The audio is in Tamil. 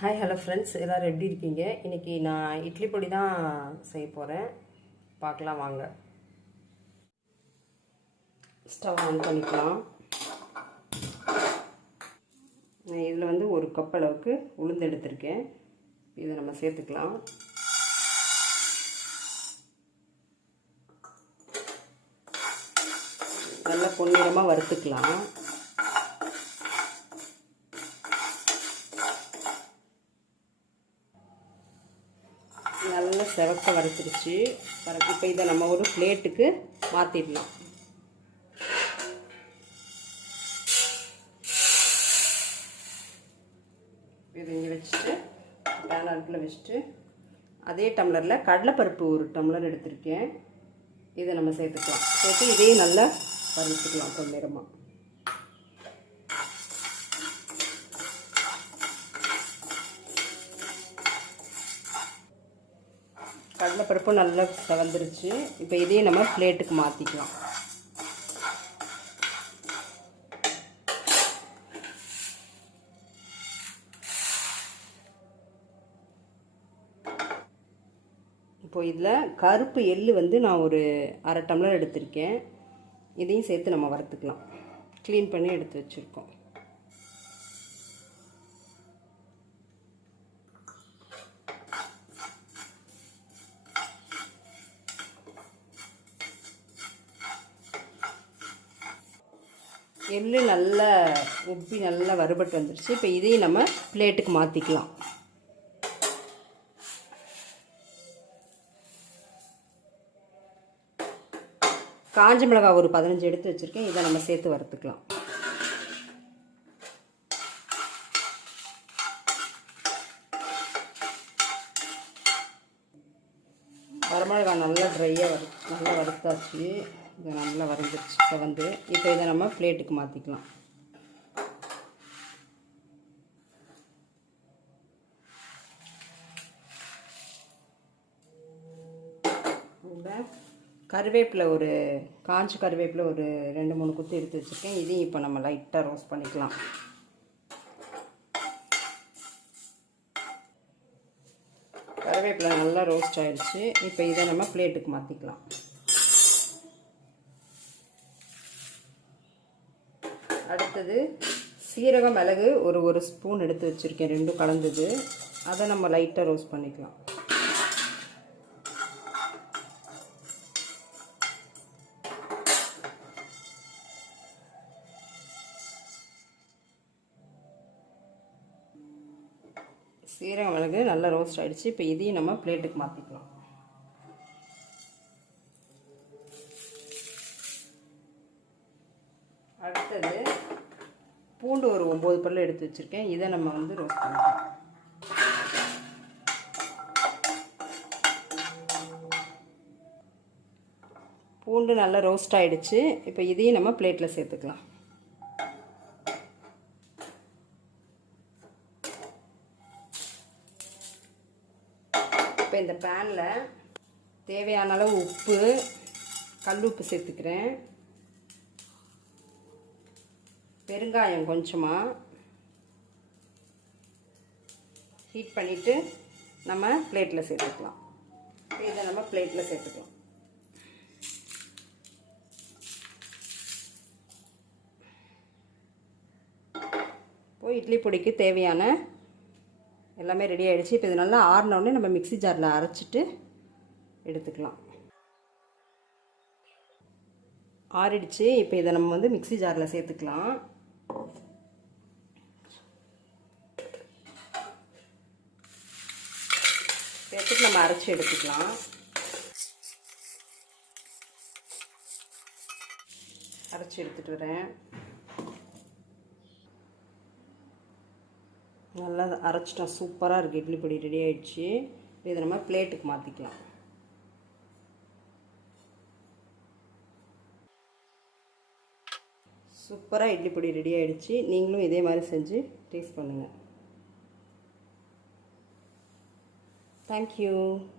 ஹாய் ஹலோ ஃப்ரெண்ட்ஸ் எல்லோரும் எப்படி இருக்கீங்க? இன்றைக்கி நான் இட்லி பொடி தான் செய்ய போகிறேன் பார்க்கலாம் வாங்க. ஸ்டவ் ஆன் பண்ணிக்கலாம். நான் இதில் வந்து ஒரு கப் அளவுக்கு உளுந்து எடுத்திருக்கேன். இதை நம்ம சேர்த்துக்கலாம். நல்லா பொன்னிறமாக வறுத்துக்கலாம். நல்லா செவக்க வறுத்துருச்சு. இப்போ இதை நம்ம ஒரு பிளேட்டுக்கு மாற்றிடலாம் இது இங்கே வச்சுட்டு பேன் அடுப்பில் வச்சுட்டு அதே டம்ளரில் கடலைப்பருப்பு ஒரு டம்ளர் எடுத்திருக்கேன். இதை நம்ம சேர்த்துக்கலாம். சேர்த்து இதையும் நல்லா வறுத்துக்கலாம் நேரமாக கடலைப்பருப்பு நல்லா கலந்துருச்சு இப்போ இதையும் நம்ம பிளேட்டுக்கு மாற்றிக்கலாம் இப்போ இதில் கருப்பு எள்ளு வந்து நான் ஒரு அரை டம்ளர் எடுத்திருக்கேன். இதையும் சேர்த்து நம்ம வறுத்துக்கலாம். க்ளீன் பண்ணி எடுத்து வச்சுருக்கோம். எள்ளு நல்லா உப்பி நல்லா வறுபட்டு வந்துருச்சு. இப்போ இதையும் நம்ம பிளேட்டுக்கு மாற்றிக்கலாம் காஞ்ச மிளகாய் ஒரு பதினஞ்சு எடுத்து வச்சுருக்கேன். இதை நம்ம சேர்த்து வறுத்துக்கலாம். வரமிளகாய் நல்லா ட்ரையாக வறு நல்லா வறுத்தாச்சு. இது நல்லா வரைஞ்சிருச்சு வந்து இப்போ இதை நம்ம பிளேட்டுக்கு மாற்றிக்கலாம் கருவேப்பிலை ஒரு காஞ்ச கருவேப்பிலை ஒரு ரெண்டு மூணு குத்து எடுத்து வச்சுருக்கேன். இதையும் இப்போ நம்ம லைட்டாக ரோஸ்ட் பண்ணிக்கலாம். கருவேப்பிலை நல்லா ரோஸ்ட் ஆயிடுச்சு. இப்போ இதை நம்ம பிளேட்டுக்கு மாற்றிக்கலாம் அடுத்தது சீரகம் மிளகு ஒரு ஒரு ஸ்பூன் எடுத்து வச்சுருக்கேன். ரெண்டும் கலந்தது. அதை நம்ம லைட்டாக ரோஸ்ட் பண்ணிக்கலாம். சீரக மிளகு நல்லா ரோஸ்ட் ஆகிடுச்சு இப்போ இதையும் நம்ம பிளேட்டுக்கு மாற்றிக்கலாம் அடுத்தது பூண்டு ஒரு ஒம்பது பல்லு எடுத்து வச்சுருக்கேன். இதை நம்ம வந்து ரோஸ்ட் பண்ணிக்கலாம் பூண்டு நல்லா ரோஸ்ட் ஆகிடுச்சு இப்போ இதையும் நம்ம பிளேட்டில் சேர்த்துக்கலாம். இப்போ இந்த பேனில் தேவையான அளவு உப்பு கல் உப்பு சேர்த்துக்கிறேன். பெருங்காயம் கொஞ்சமாக ஹீட் பண்ணிவிட்டு நம்ம பிளேட்டில் சேர்த்துக்கலாம். இதை நம்ம பிளேட்டில் சேர்த்துக்கலாம். இப்போ இட்லி பொடிக்கு தேவையான எல்லாமே ரெடி ஆகிடுச்சு இப்போ இது நல்லா ஆறினோடனே நம்ம மிக்சி ஜாரில் அரைச்சிட்டு எடுத்துக்கலாம். ஆறிடுச்சு. இப்போ இதை நம்ம வந்து மிக்சி ஜாரில் சேர்த்துக்கலாம். சேர்த்துட்டு நம்ம அரைச்சி எடுத்துக்கலாம். அரைச்சி எடுத்துகிட்டு வரேன். நல்லா அரைச்சிட்டோம் சூப்பராக இருக்குது இட்லி பொடி ரெடி ஆகிடுச்சு இதை நம்ம பிளேட்டுக்கு மாற்றிக்கலாம் சூப்பராக இட்லி பொடி ரெடி ஆகிடுச்சு நீங்களும் இதே மாதிரி செஞ்சு டேஸ்ட் பண்ணுங்கள் Thank you.